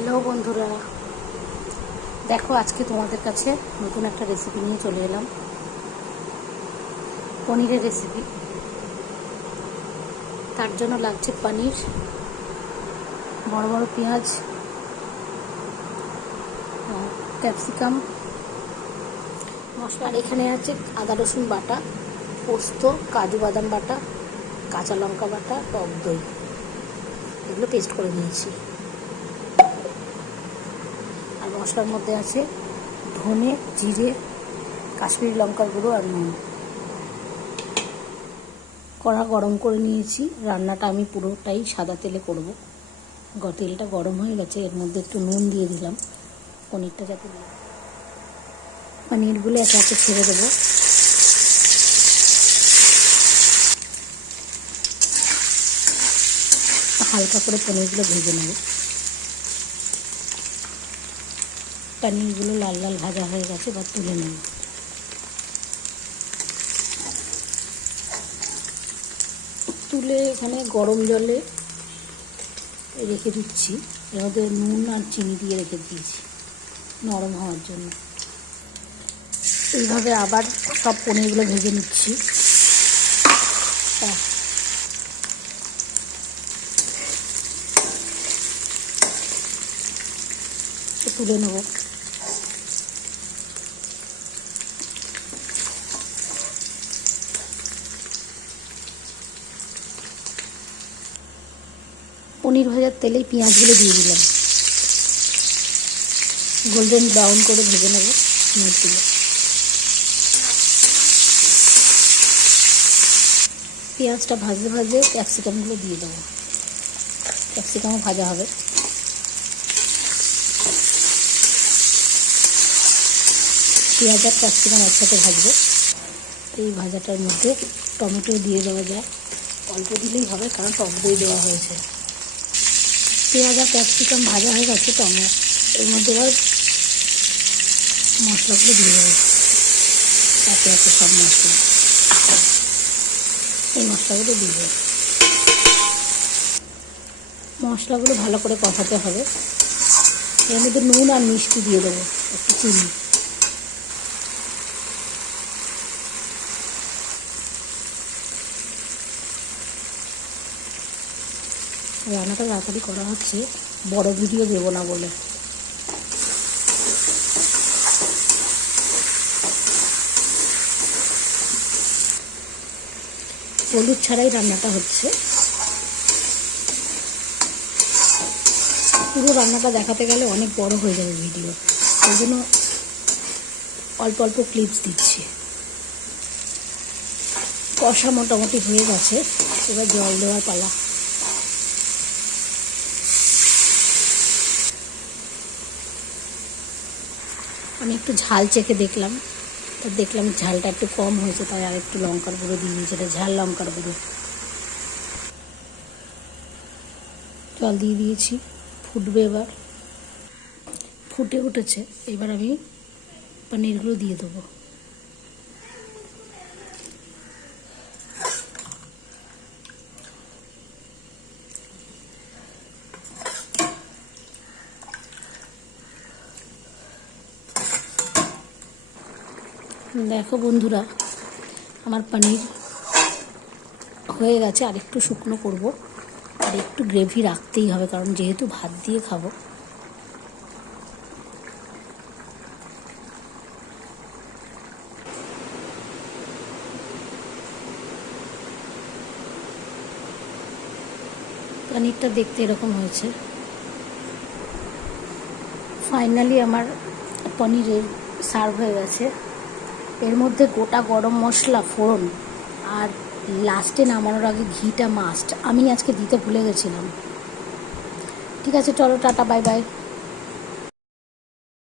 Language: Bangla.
হ্যালো বন্ধুরা, দেখো আজকে তোমাদের কাছে নতুন একটা রেসিপি নিয়ে চলে এলাম। পনিরের রেসিপি। তার জন্য লাগছে পনির, বড় বড় পেঁয়াজ, ক্যাপসিকাম, মশলা। আর এখানে আছে আদা রসুন বাটা, পোস্ত, কাজু বাদাম বাটা, কাঁচা লঙ্কা বাটা, টক দই। এগুলো পেস্ট করে নিয়েছি। আর মশলার মধ্যে আছে ধনে, জিরে, কাশ্মীরি লঙ্কার গুঁড়ো আর নুন। কড়া গরম করে নিয়েছি। রান্নাটা আমি পুরোটাই সাদা তেলে করব। তেলটা গরম হয়ে গেছে, এর মধ্যে একটু নুন দিয়ে দিলাম পনিরটা যাতে দিয়ে। পনিরগুলো একে একে ছেড়ে দেবো। হালকা করে পনিরগুলো ভেজে নেব। পনিরগুলো লাল লাল ভাজা হয়ে গেছে, এবার তুলে নেব। তুলে এখানে গরম জলে রেখে দিচ্ছি। এর মধ্যে নুন আর চিনি দিয়ে রেখে দিয়েছি নরম হওয়ার জন্য। এইভাবে আবার সব পনিরগুলো ভেজে নিচ্ছি। তুলে নেব। পনির ভাজার তেলেই পেঁয়াজগুলো দিয়ে দিলাম। গোল্ডেন ব্রাউন করে ভেজে নেব পেঁয়াজগুলো। পেঁয়াজটা ভাজতে ভাজতে ক্যাপসিকামগুলো দিয়ে দেবো। ক্যাপসিকামও ভাজা হবে। পেঁয়াজ আর ক্যাপসিকাম একসাথে ভাজবো। এই ভাজাটার মধ্যে টমেটো দিয়ে দেওয়া যায়, অল্প দিলেই হবে কারণ টক দই দেওয়া হয়েছে। পেঁয়াজ আর ক্যাপসিকাম ভাজা হয়ে গেছে। এর মধ্যে এবার মশলাগুলো দিয়ে দেবো একে একে। সব মশলা, এই মশলাগুলো দিয়ে দেবো। মশলাগুলো ভালো করে কষাতে হবে। এর মধ্যে নুন আর মিষ্টি দিয়ে দেবো, একটু চিনি। রান্নাটা তাড়াতাড়ি করা হচ্ছে, বড় ভিডিও দেবো না বলে। হলুদ ছাড়াই রান্নাটা হচ্ছে। পুরো রান্নাটা দেখাতে গেলে অনেক বড় হয়ে যাবে ভিডিও, ওই জন্য অল্প অল্প ক্লিপস দিচ্ছি। কষা মোটামুটি হয়ে গেছে, এবার জল দেওয়ার পালা। আমি একটু ঝাল চেখে দেখলাম, ঝালটা একটু কম হয়েছে, তাই আর একটু লঙ্কার গুঁড়ো দিয়ে দিয়েছি। এটা ঝাল লঙ্কার গুঁড়ো। জল দিয়ে দিয়েছি, ফুটবে। এবার ফুটে উঠেছে, এবার আমি পনিরগুলো দিয়ে দেবো। দেখো বন্ধুরা, আমার পনির হয়ে গেছে। আর একটু শুকনো করব, আর একটু গ্রেভি রাখতেই হবে কারণ যেহেতু ভাত দিয়ে খাবো। পনিরটা দেখতে এরকম হয়েছে। ফাইনালি আমার পনিরের সার্ভ হয়ে গেছে। এর মধ্যে গোটা গরম মশলা, ফোড়ন আর লাস্টে নামানোর আগে ঘিটা মাস্ট। আমি আজকে দিতে ভুলে গেছিলাম। ঠিক আছে, চলো, টাটা, বাই বাই।